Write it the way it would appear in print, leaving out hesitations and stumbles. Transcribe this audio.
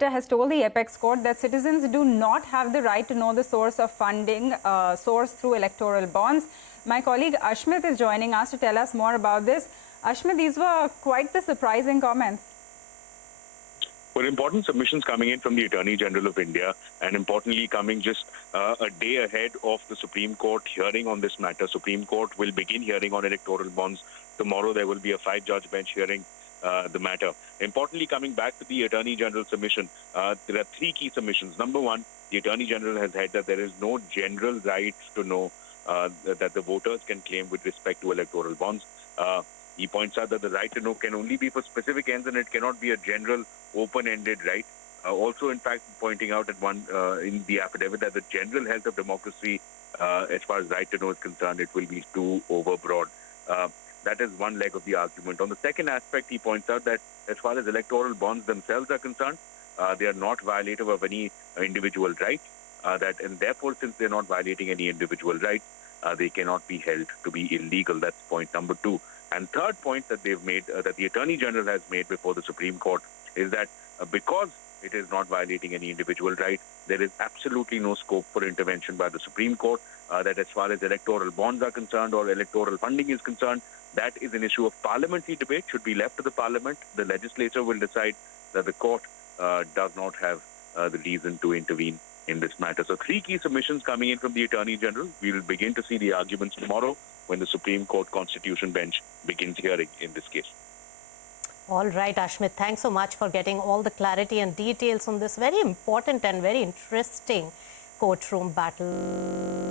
has told the apex court that citizens do not have the right to know the source of funding sourced through electoral bonds. My colleague Ashmit is joining us to tell us more about this. Ashmit, these were quite the surprising comments. Well, important submissions coming in from the Attorney General of India, and importantly coming just a day ahead of the Supreme Court hearing on this matter. Supreme Court will begin hearing on electoral bonds. Tomorrow there will be a 5-judge bench hearing the matter. Importantly, coming back to the Attorney General submission, there are 3 key submissions. Number 1, the Attorney General has said that there is no general right to know that the voters can claim with respect to electoral bonds. He points out that the right to know can only be for specific ends and it cannot be a general open-ended right. Also, in fact, pointing out at in the affidavit that the general health of democracy, as far as right to know is concerned, it will be too overbroad. That is one leg of the argument. On the second aspect, he points out that as far as electoral bonds themselves are concerned, they are not violative of any individual right. And therefore, since they're not violating any individual right, they cannot be held to be illegal. That's point number 2. And third point that they've made, that the Attorney General has made before the Supreme Court, is that because it is not violating any individual right, there is absolutely no scope for intervention by the Supreme Court. That as far as electoral bonds are concerned or electoral funding is concerned, that is an issue of parliamentary debate, should be left to the parliament. The legislature will decide that the court does not have the reason to intervene in this matter. So 3 key submissions coming in from the Attorney General. We will begin to see the arguments tomorrow when the Supreme Court Constitution Bench begins hearing in this case. All right, Ashmit, thanks so much for getting all the clarity and details on this very important and very interesting courtroom battle.